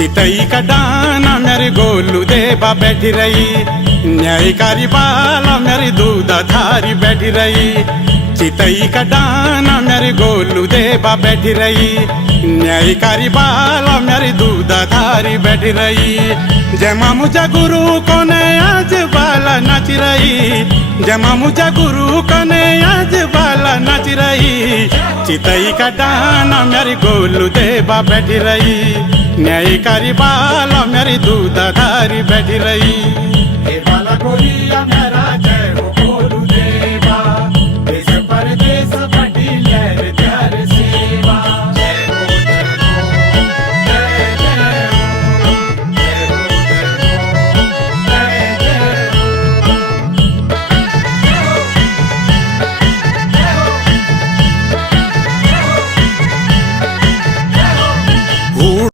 चितई का डाना मेरे गोलू देवा बैठी रही, न्यायकारी बाला मेरी दूधा धारी बैठी रही। चितई का डाना मेरे गोलू देवा बैठी रही, न्यायकारी बाला मेरी दूधा धारी बैठी रही। जमा मुझा गुरु को ने आज बाला नाच रही, जमा मुझा गुरु को ने आज बाला नाच रही। चितई का डाना मेरी गोलू देवा बैठी रही, न्यायकारी बाला मेरी दूधा धारी बैठी रही।